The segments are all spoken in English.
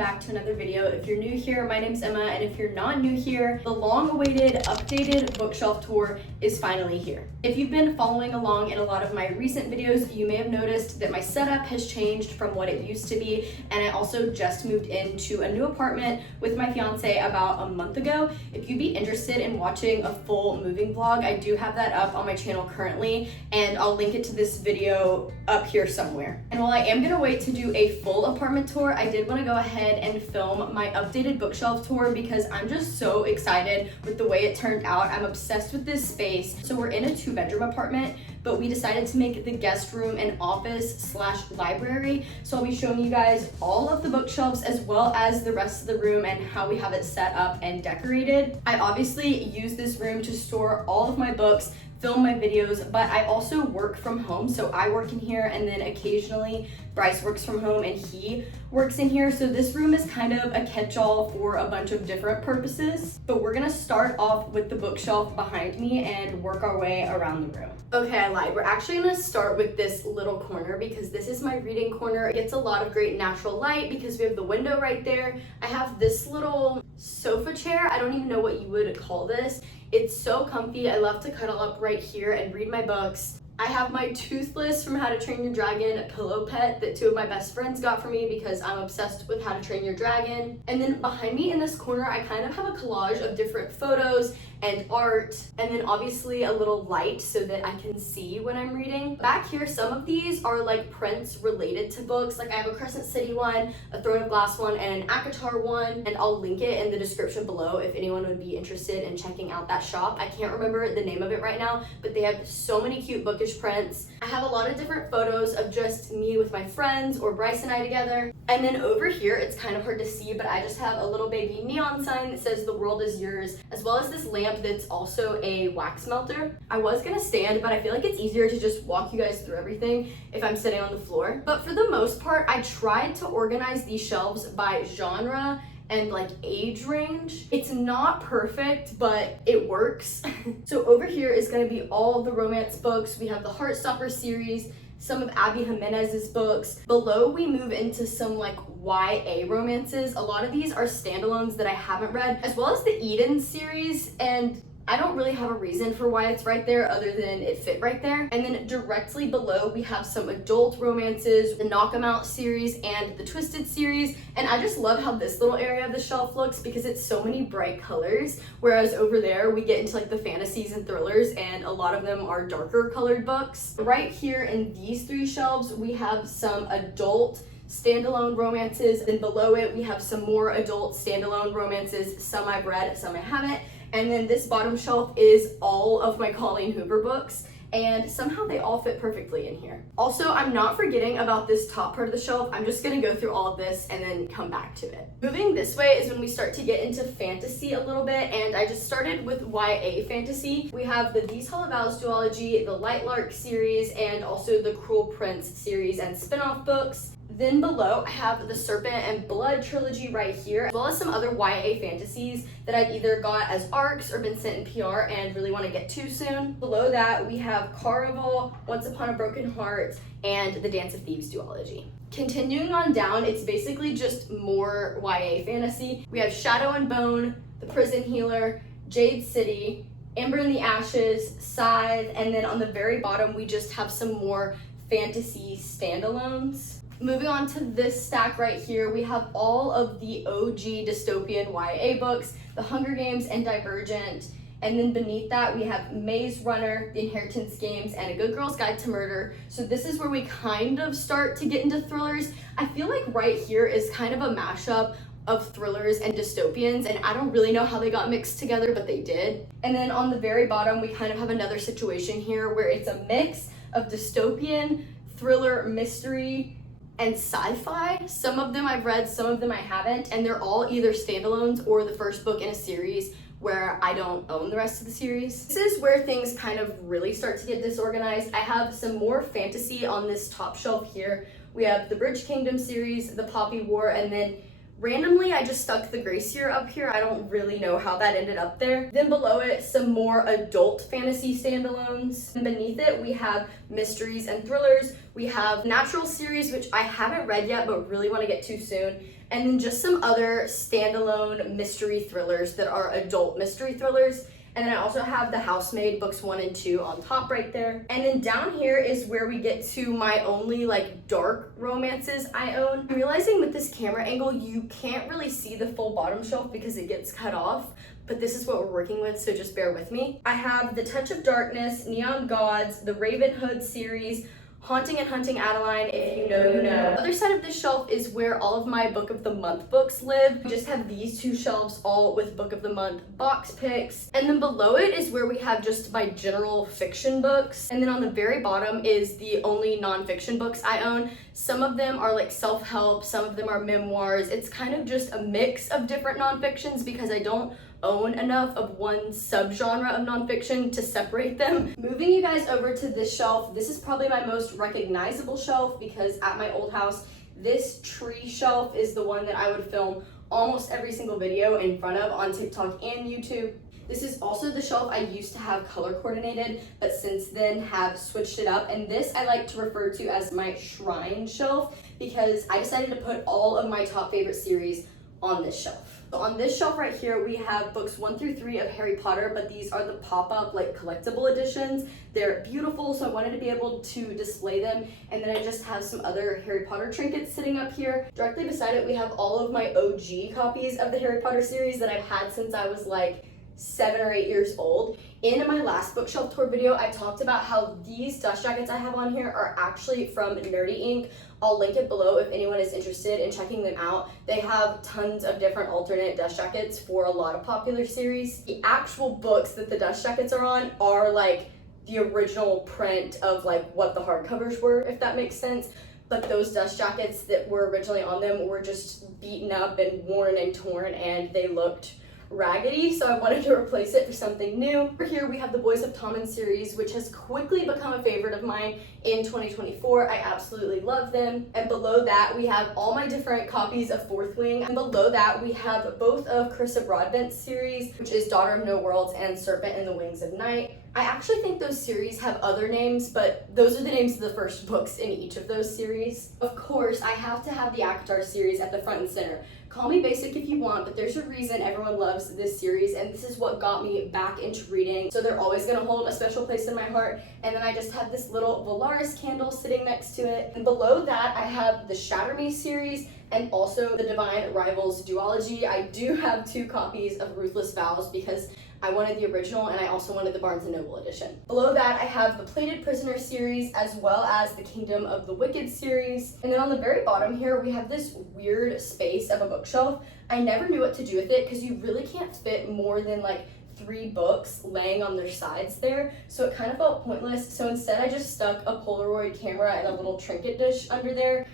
back to another video. If you're new here, my name's Emma, and if you're not new here, the long-awaited updated bookshelf tour is finally here. If you've been following along in a lot of my recent videos, you may have noticed that my setup has changed from what it used to be, and I also just moved into a new apartment with my fiance about a month ago. If you'd be interested in watching a full moving vlog, I do have that up on my channel currently, and I'll link it to this video up here somewhere. And while I am gonna wait to do a full apartment tour, I did want to go ahead and film my updated bookshelf tour because I'm just so excited with the way it turned out. I'm obsessed with this space. So we're in a 2-bedroom apartment, but we decided to make the guest room an office/library. So I'll be showing you guys all of the bookshelves as well as the rest of the room and how we have it set up and decorated. I obviously use this room to store all of my books, film my videos, but I also work from home. So I work in here, and then occasionally Bryce works from home and he works in here. So this room is kind of a catch-all for a bunch of different purposes. But we're gonna start off with the bookshelf behind me and work our way around the room. Okay, I lied. We're actually gonna start with this little corner because this is my reading corner. It gets a lot of great natural light because we have the window right there. I have this little sofa chair. I don't even know what you would call this. It's so comfy. I love to cuddle up right here and read my books. I have my Toothless from How to Train Your Dragon pillow pet that 2 of my best friends got for me because I'm obsessed with How to Train Your Dragon. And then behind me in this corner, I kind of have a collage of different photos and art, and then obviously a little light so that I can see when I'm reading. Back here, some of these are like prints related to books. Like I have a Crescent City one, a Throne of Glass one, and an ACOTAR one, and I'll link it in the description below if anyone would be interested in checking out that shop. I can't remember the name of it right now, but they have so many cute bookish prints. I have a lot of different photos of just me with my friends or Bryce and I together. And then over here, it's kind of hard to see, but I just have a little baby neon sign that says "The world is yours," as well as this lamp that's also a wax melter. I was gonna stand, but I feel like it's easier to just walk you guys through everything if I'm sitting on the floor. But for the most part, I tried to organize these shelves by genre and like age range. It's not perfect, but it works. So over here is gonna be all of the romance books. We have the Heartstopper series, some of Abby Jimenez's books. Below we move into some like YA romances. A lot of these are standalones that I haven't read, as well as the Eden series, and I don't really have a reason for why it's right there other than it fit right there. And then directly below we have some adult romances, the Knock 'Em Out series and the Twisted series. And I just love how this little area of the shelf looks because it's so many bright colors, whereas over there we get into like the fantasies and thrillers, and a lot of them are darker colored books. Right here in these 3 shelves we have some adult standalone romances, and below it we have some more adult standalone romances. Some I've read, some I haven't. And then this bottom shelf is all of my Colleen Hoover books, and somehow they all fit perfectly in here. Also, I'm not forgetting about this top part of the shelf. I'm just gonna go through all of this and then come back to it. Moving this way is when we start to get into fantasy a little bit, and I just started with YA fantasy. We have the These Hollow Vows duology, the Lightlark series, and also the Cruel Prince series and spin-off books. Then below, I have the Serpent and Blood trilogy right here, as well as some other YA fantasies that I've either got as ARCs or been sent in PR and really want to get to soon. Below that, we have Caraval, Once Upon a Broken Heart, and the Dance of Thieves duology. Continuing on down, it's basically just more YA fantasy. We have Shadow and Bone, The Prison Healer, Jade City, Amber in the Ashes, Scythe, and then on the very bottom, we just have some more fantasy standalones. Moving on to this stack right here, we have all of the OG dystopian YA books, The Hunger Games and Divergent, and then beneath that we have Maze Runner, The Inheritance Games, and A Good Girl's Guide to Murder. So this is where we kind of start to get into thrillers. I feel like right here is kind of a mashup of thrillers and dystopians, and I don't really know how they got mixed together, but they did. And then on the very bottom, we kind of have another situation here where it's a mix of dystopian, thriller, mystery, and sci-fi. Some of them I've read, some of them I haven't, and they're all either standalones or the first book in a series where I don't own the rest of the series. This is where things kind of really start to get disorganized. I have some more fantasy on this top shelf here. We have the Bridge Kingdom series, the Poppy War, and then Randomly, I just stuck the Gracier up here. I don't really know how that ended up there. Then below it, some more adult fantasy standalones. And beneath it, we have mysteries and thrillers. We have Natural series, which I haven't read yet, but really want to get to soon. And then just some other standalone mystery thrillers that are adult mystery thrillers. And then I also have The Housemaid books 1 and 2 on top right there. And then down here is where we get to my only like dark romances I own. I'm realizing with this camera angle, you can't really see the full bottom shelf because it gets cut off, but this is what we're working with, so just bear with me. I have The Touch of Darkness, Neon Gods, the Ravenhood series, Haunting and Hunting Adeline, if you know, you know. The other side of this shelf is where all of my Book of the Month books live. We just have these two shelves all with Book of the Month box picks. And then below it is where we have just my general fiction books. And then on the very bottom is the only nonfiction books I own. Some of them are like self-help, some of them are memoirs. It's kind of just a mix of different nonfictions because I don't own enough of one subgenre of nonfiction to separate them. Moving you guys over to this shelf, this is probably my most recognizable shelf because at my old house, this tree shelf is the one that I would film almost every single video in front of on TikTok and YouTube. This is also the shelf I used to have color coordinated, but since then have switched it up. And this I like to refer to as my shrine shelf because I decided to put all of my top favorite series on this shelf. So on this shelf right here, we have books 1 through 3 of Harry Potter, but these are the pop-up like collectible editions. They're beautiful, so I wanted to be able to display them. And then I just have some other Harry Potter trinkets sitting up here. Directly beside it, we have all of my OG copies of the Harry Potter series that I've had since I was like 7 or 8 years old. In my last bookshelf tour video, I talked about how these dust jackets I have on here are actually from Nerdy Ink. I'll link it below if anyone is interested in checking them out. They have tons of different alternate dust jackets for a lot of popular series. The actual books that the dust jackets are on are like the original print of like what the hardcovers were, if that makes sense. But those dust jackets that were originally on them were just beaten up and worn and torn, and they looked raggedy, so I wanted to replace it for something new. Over here we have the Boys of Tommen series, which has quickly become a favorite of mine in 2024. I absolutely love them. And below that we have all my different copies of Fourth Wing. And below that we have both of Carissa Broadbent's series, which is Daughter of No Worlds and Serpent in the Wings of Night. I actually think those series have other names, but those are the names of the first books in each of those series. Of course, I have to have the ACOTAR series at the front and center. Call me basic if you want, but there's a reason everyone loves this series, and this is what got me back into reading. So they're always gonna hold a special place in my heart. And then I just have this little Valaris candle sitting next to it. And below that, I have the Shatter Me series and also the Divine Rivals duology. I do have 2 copies of Ruthless Vows because I wanted the original and I also wanted the Barnes & Noble edition. Below that, I have the Plated Prisoner series as well as the Kingdom of the Wicked series. And then on the very bottom here, we have this weird space of a bookshelf. I never knew what to do with it because you really can't fit more than like 3 books laying on their sides there, so it kind of felt pointless. So instead I just stuck a Polaroid camera and a little trinket dish under there.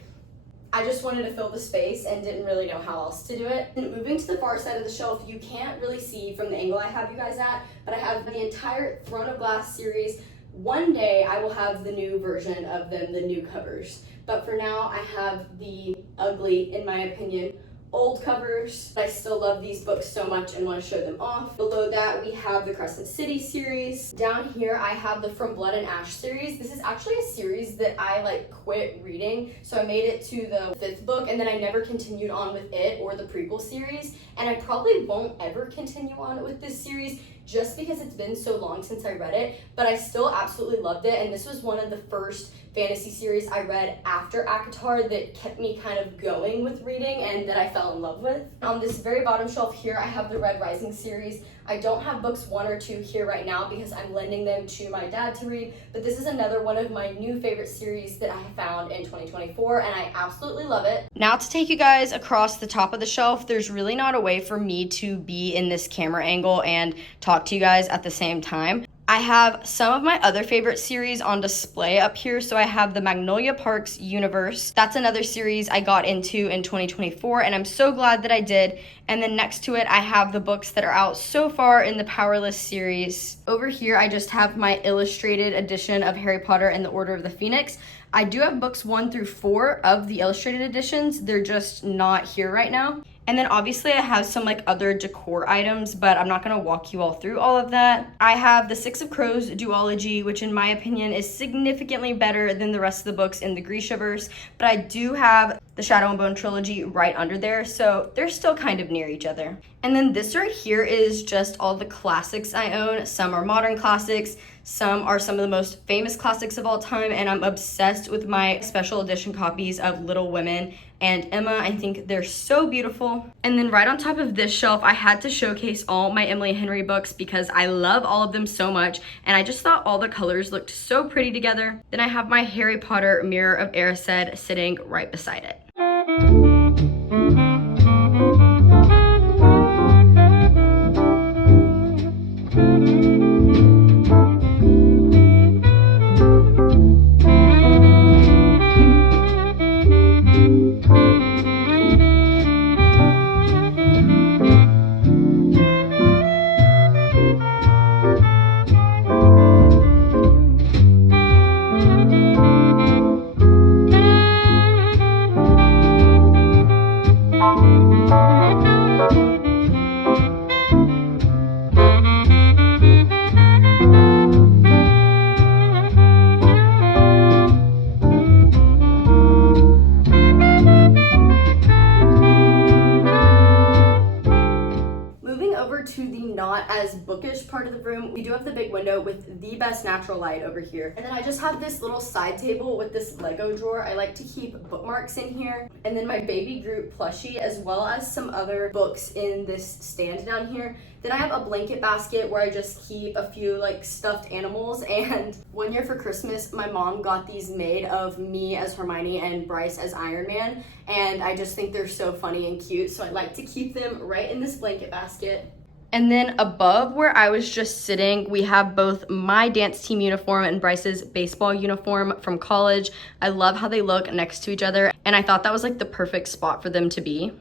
I just wanted to fill the space and didn't really know how else to do it. And moving to the far side of the shelf, you can't really see from the angle I have you guys at, but I have the entire Throne of Glass series. One day I will have the new version of them, the new covers. But for now, I have the ugly, in my opinion, old covers. I still love these books so much and want to show them off. Below that, we have the Crescent City series. Down here, I have the From Blood and Ash series. This is actually a series that I like quit reading. So I made it to the 5th book and then I never continued on with it or the prequel series. And I probably won't ever continue on with this series just because it's been so long since I read it, but I still absolutely loved it. And this was one of the first fantasy series I read after ACOTAR that kept me kind of going with reading and that I fell in love with. On this very bottom shelf here, I have the Red Rising series. I don't have books 1 or 2 here right now because I'm lending them to my dad to read, but this is another one of my new favorite series that I found in 2024 and I absolutely love it. Now to take you guys across the top of the shelf, there's really not a way for me to be in this camera angle and talk to you guys at the same time. I have some of my other favorite series on display up here. So I have the Magnolia Parks universe. That's another series I got into in 2024 and I'm so glad that I did. And then next to it, I have the books that are out so far in the Powerless series. Over here, I just have my illustrated edition of Harry Potter and the Order of the Phoenix. I do have books 1 through 4 of the illustrated editions. They're just not here right now. And then obviously I have some like other decor items, but I'm not gonna walk you all through all of that. I have the Six of Crows duology, which in my opinion is significantly better than the rest of the books in the Grishaverse, but I do have the Shadow and Bone trilogy right under there, so they're still kind of near each other. And then this right here is just all the classics I own. Some are modern classics, some are some of the most famous classics of all time, and I'm obsessed with my special edition copies of Little Women and Emma. I think they're so beautiful. And then right on top of this shelf, I had to showcase all my Emily Henry books because I love all of them so much, and I just thought all the colors looked so pretty together. Then I have my Harry Potter Mirror of Erised sitting right beside it. To the not as bookish part of the room, we do have the big window with the best natural light over here. And then I just have this little side table with this Lego drawer. I like to keep bookmarks in here. And then my Baby Groot plushie, as well as some other books in this stand down here. Then I have a blanket basket where I just keep a few like stuffed animals. And one year for Christmas, my mom got these made of me as Hermione and Bryce as Iron Man. And I just think they're so funny and cute. So I like to keep them right in this blanket basket. And then above where I was just sitting, we have both my dance team uniform and Bryce's baseball uniform from college. I love how they look next to each other, and I thought that was like the perfect spot for them to be.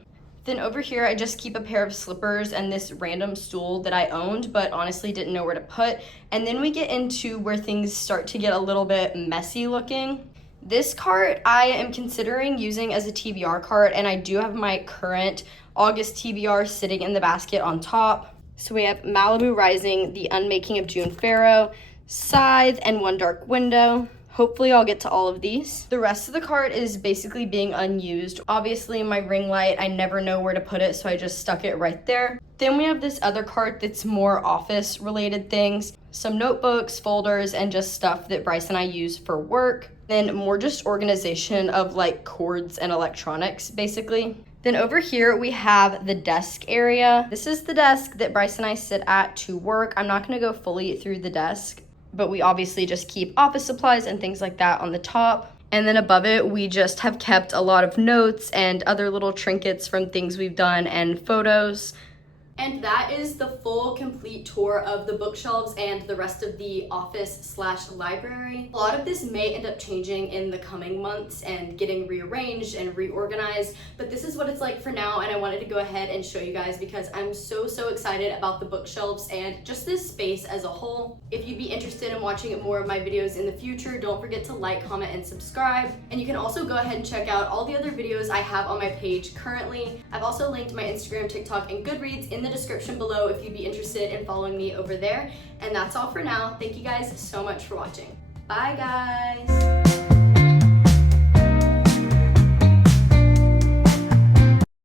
Then over here, I just keep a pair of slippers and this random stool that I owned, but honestly didn't know where to put. And then we get into where things start to get a little bit messy looking. This cart I am considering using as a TBR cart, and I do have my current August TBR sitting in the basket on top. So we have Malibu Rising, The Unmaking of June Farrow, Scythe, and One Dark Window. Hopefully I'll get to all of these. The rest of the cart is basically being unused. Obviously my ring light, I never know where to put it, so I just stuck it right there. Then we have this other cart that's more office related things, some notebooks, folders, and just stuff that Bryce and I use for work. Then more just organization of like cords and electronics, basically. Then over here we have the desk area. This is the desk that Bryce and I sit at to work. I'm not gonna go fully through the desk, but we obviously just keep office supplies and things like that on the top. And then above it, we just have kept a lot of notes and other little trinkets from things we've done and photos. And that is the full complete tour of the bookshelves and the rest of the office/library. A lot of this may end up changing in the coming months and getting rearranged and reorganized, but this is what it's like for now, and I wanted to go ahead and show you guys because I'm so excited about the bookshelves and just this space as a whole. If you'd be interested in watching more of my videos in the future, don't forget to like, comment, and subscribe. And you can also go ahead and check out all the other videos I have on my page currently. I've also linked my Instagram, TikTok, and Goodreads in the description below if you'd be interested in following me over there. And that's all for now. Thank you guys so much for watching. Bye guys.